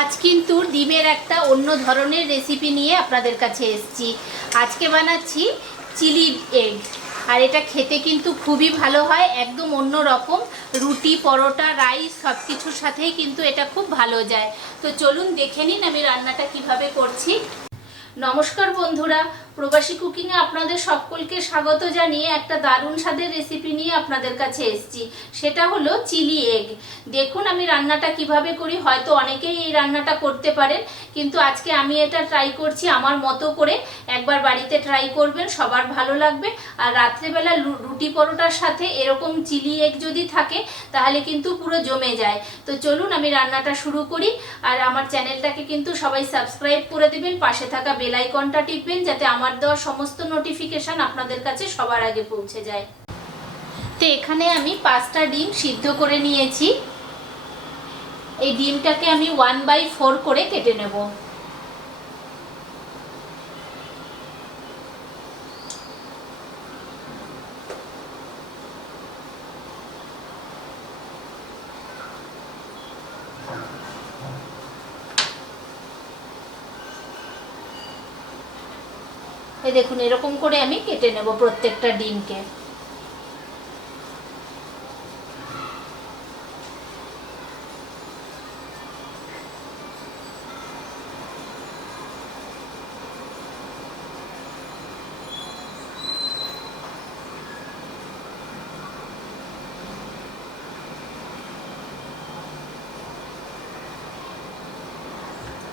আজ কিন্তু ডিমের একটা অন্য ধরনের রেসিপি নিয়ে আপনাদের কাছে এসেছি। আজকে বানাচ্ছি চিলি এগ, আর এটা খেতে কিন্তু খুবই ভালো হয়, একদম অন্য রকম। রুটি, পরোটা, রাইস সব কিছুর সাথেই কিন্তু এটা খুব ভালো যায়। তো চলুন দেখে নিন আমি রান্নাটা কিভাবে করছি। নমস্কার বন্ধুরা, প্রবাসী কুকিংয়ে আপনাদের সকলকে স্বাগত জানিয়ে একটা দারুণ স্বাদের রেসিপি নিয়ে আপনাদের কাছে এসেছি। সেটা হলো চিলি এগ। দেখুন আমি রান্নাটা কিভাবে করি। হয়তো অনেকেই এই রান্নাটা করতে পারেন, কিন্তু আজকে আমি এটা ট্রাই করছি আমার মতো করে। একবার বাড়িতে ট্রাই করবেন, সবার ভালো লাগবে। আর রাত্রেবেলা রুটি পরোটার সাথে এরকম চিলি এগ যদি থাকে তাহলে কিন্তু পুরো জমে যায়। তো চলুন আমি রান্নাটা শুরু করি। আর আমার চ্যানেলটাকে কিন্তু সবাই সাবস্ক্রাইব করে দেবেন, পাশে থাকা বেল আইকনটা টিপবেন যাতে আমার দেওয়া সমস্ত নোটিফিকেশন আপনাদের কাছে সবার আগে পৌঁছে যায়। তো এখানে আমি 5টা ডিম সিদ্ধ করে নিয়েছি। এই ডিমটাকে আমি 1/4 করে কেটে নেব। এই দেখুন এরকম করে আমি কেটে নেব প্রত্যেকটা ডিমকে।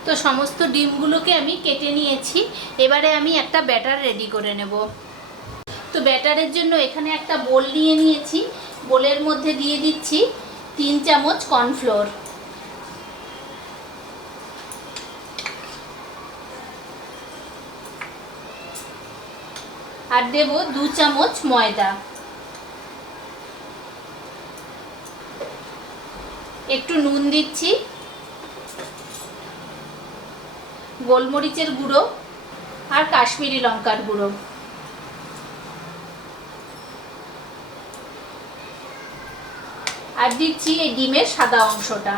তো সমস্ত ডিমগুলোকে আমি কেটে নিয়েছি। এবারে আমি একটা ব্যাটার রেডি করে নেব। তো ব্যাটারের জন্য এখানে একটা বোল নিয়ে নিয়েছি। বোলের মধ্যে দিয়ে দিচ্ছি 3 চামচ কর্নফ্লোর, আর দেব 2 চামচ ময়দা, একটু নুন দিচ্ছি, গোলমরিচের গুঁড়ো আর কাশ্মীরি লঙ্কার গুঁড়ো, আর দিচ্ছি এই ডিমের সাদা অংশটা।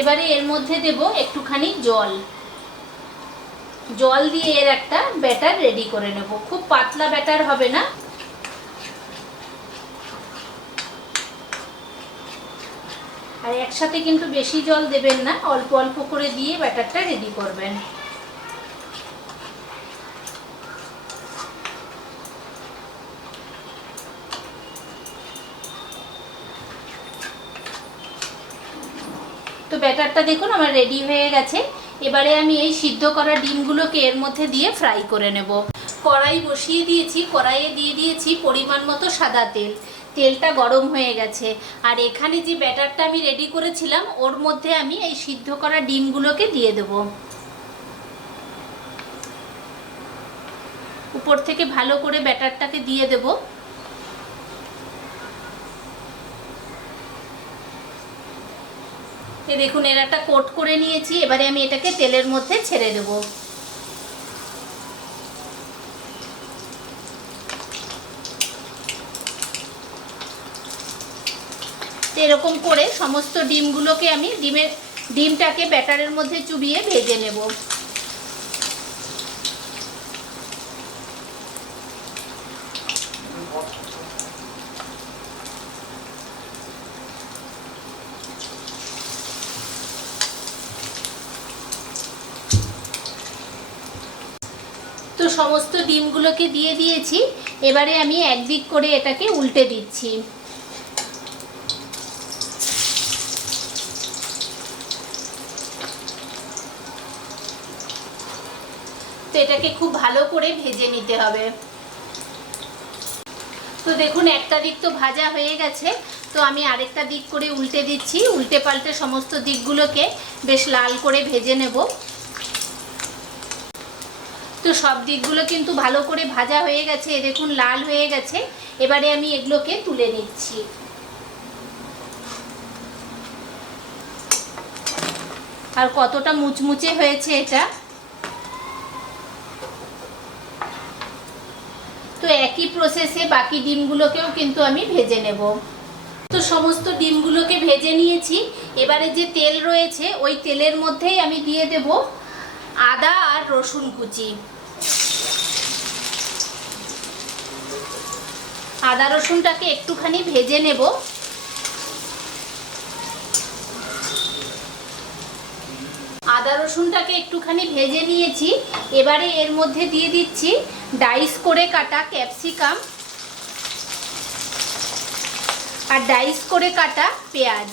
এবারে এর মধ্যে দেব একটুখানি জল। জল দিয়ে এর একটা ব্যাটার রেডি করে নেব। খুব পাতলা ব্যাটার হবে না। আর একসাথে কিন্তু বেশি জল দেবেন না, অল্প অল্প করে দিয়ে ব্যাটারটা রেডি করবেন। তো ব্যাটারটা দেখুন আমার রেডি হয়ে গেছে। এবারে আমি এই সিদ্ধ করা ডিমগুলোকে এর মধ্যে দিয়ে ফ্রাই করে নেব। কড়াই বসিয়ে দিয়েছি, কড়াইয়ে দিয়ে দিয়েছি পরিমাণ মতো সাদা তেল। তেলটা গরম হয়ে গেছে। আর এখানে যে ব্যাটারটা আমি রেডি করেছিলাম ওর মধ্যে আমি এই সিদ্ধ করা ডিমগুলোকে দিয়ে দেব। উপর থেকে ভালো করে ব্যাটারটাকে দিয়ে দেব। দেখুন এর একটা কোট করে নিয়েছি। এবারে আমি এটাকে তেলের মধ্যে ছেড়ে দেব। এরকম করে সমস্ত ডিমগুলোকে আমি ডিমটাকে ব্যাটারের মধ্যে চুবিয়ে ভেজে নেব। তো সমস্ত ডিমগুলোকে দিয়ে দিয়েছি। এবারে আমি একদিক করে এটাকে উল্টে দিচ্ছি। তো এটাকে খুব ভালো করে ভেজে নিতে হবে। তো দেখুন একটা দিক তো ভাজা হয়ে গেছে। তো আমি আরেকটা দিক করে উল্টে দিচ্ছি। উল্টে পাল্টে সমস্ত দিকগুলোকে বেশ লাল করে ভেজে নেব। তো সব দিকগুলো কিন্তু ভালো করে ভাজা হয়ে গেছে, দেখুন লাল হয়ে গেছে। এবারে আমি এগুলোকে তুলে নিচ্ছি। আর কতটা মুচমুচে হয়েছে এটা। তো একই প্রসেসে বাকি ডিমগুলোকেও কিন্তু আমি ভেজে নেব। তো সমস্ত ডিমগুলোকে ভেজে নিয়েছি। এবারে যে তেল রয়েছে ওই তেলের মধ্যেই আমি দিয়ে দেব আদা আর রসুন কুচি। আদা রসুনটাকে একটুখানি ভেজে নেব। আদা রসুনটাকে একটুখানি ভেজে নিয়েছি। এবারে এর মধ্যে দিয়ে দিচ্ছি ডাইস করে কাটা ক্যাপসিকাম আর ডাইস করে কাটা পেঁয়াজ,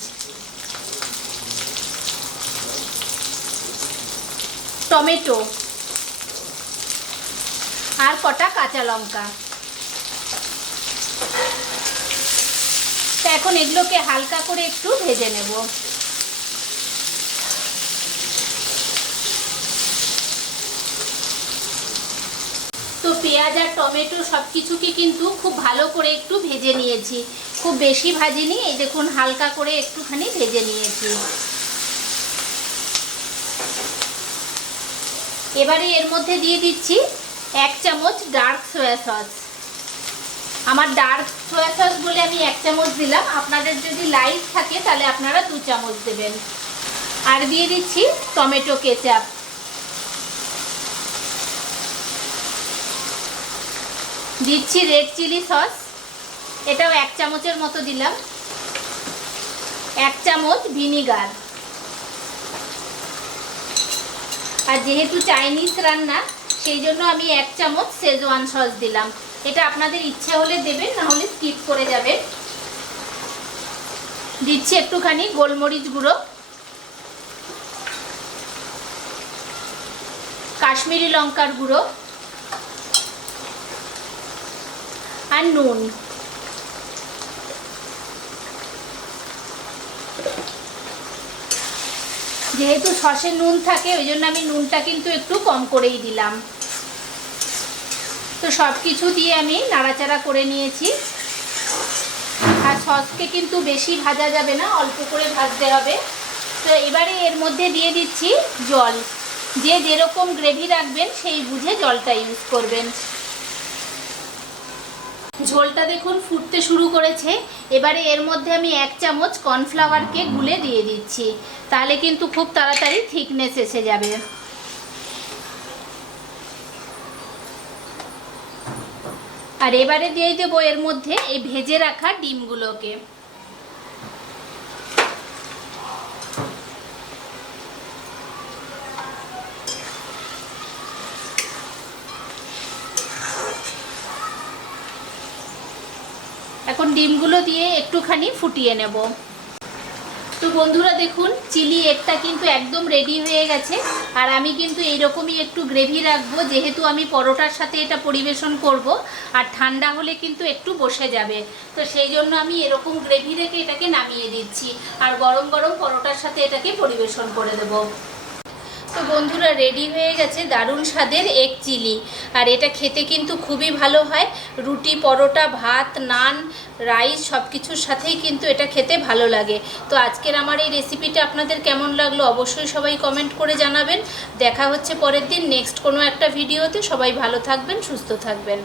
টমেটো আর কটা কাঁচা লঙ্কা। তো এখন এগুলোকে হালকা করে একটু ভেজে নেব। তো পেঁয়াজ আর টমেটো সব কিছুকে কিন্তু খুব ভালো করে একটু ভেজে নিয়েছি, খুব বেশি ভাজিনি, এই দেখুন হালকা করে একটুখানি ভেজে নিয়েছি। এবারে এর মধ্যে দিয়ে দিচ্ছি 1 চামচ ডার্ক সয়া সস। আমার ডার্ক সয়া সস বলে আমি 1 চামচ দিলাম, আপনাদের যদি লাইট থাকে তাহলে আপনারা 2 চামচ দেবেন। আর দিয়ে দিচ্ছি টমেটো কেচাপ। দিচ্ছি রেড চিলি সস, এটাও 1 চামচের মতো দিলাম। 1 চামচ ভিনিগার। আর যেহেতু চাইনিজ রান্না সেই জন্য আমি 1 চামচ শেজওয়ান সস দিলাম। এটা আপনাদের ইচ্ছে হলে দেবেন, না হলে স্কিপ করে যাবেন। দিচ্ছি একটুখানি গোলমরিচ গুঁড়ো, কাশ্মীরি লঙ্কার গুঁড়ো আর নুন। যেহেতু সসে নুন থাকে ওই জন্য আমি নুনটা কিন্তু একটু কম করেই দিলাম। তো সব কিছু দিয়ে আমি নাড়াচাড়া করে নিয়েছি। আর সসকে কিন্তু বেশি ভাজা যাবে না, অল্প করে ভাজতে হবে। তো এবারে এর মধ্যে দিয়ে দিচ্ছি জল। যে যেরকম গ্রেভি রাখবেন সেই বুঝে জলটা ইউজ করবেন। ঝোলটা দেখুন ফুটতে শুরু করেছে। এবারে এর মধ্যে আমি 1 চামচ কর্নফ্লাওয়ারকে গুলে দিয়ে দিচ্ছি, তাহলে কিন্তু খুব তাড়াতাড়ি থিকনেস এসে যাবে। আর এবারে দিয়ে দেবো এর মধ্যে এই ভেজে রাখা ডিমগুলোকে। এখন ডিমগুলো দিয়ে একটুখানি ফুটিয়ে নেব। তো বন্ধুরা দেখুন চিলি এগটা কিন্তু একদম রেডি হয়ে গেছে। আর আমি কিন্তু এইরকমই একটু গ্রেভি রাখবো, যেহেতু আমি পরোটার সাথে এটা পরিবেশন করব। আর ঠান্ডা হলে কিন্তু একটু বসে যাবে, তো সেই জন্য আমি এরকম গ্রেভি রেখে এটাকে নামিয়ে দিচ্ছি। আর গরম গরম পরোটার সাথে এটাকে পরিবেশন করে দেব। তো বন্ধুরা রেডি হয়ে গেছে দারুণ স্বাদের এগ চিলি। আর এটা খেতে কিন্তু খুবই ভালো হয়, রুটি, পরোটা, ভাত, নান, রাইস সব কিছুর সাথেই কিন্তু এটা খেতে ভালো লাগে। তো আজকের আমার এই রেসিপিটা আপনাদের কেমন লাগলো অবশ্যই সবাই কমেন্ট করে জানাবেন। দেখা হচ্ছে পরের দিন নেক্সট কোনো একটা ভিডিওতে। সবাই ভালো থাকবেন, সুস্থ থাকবেন।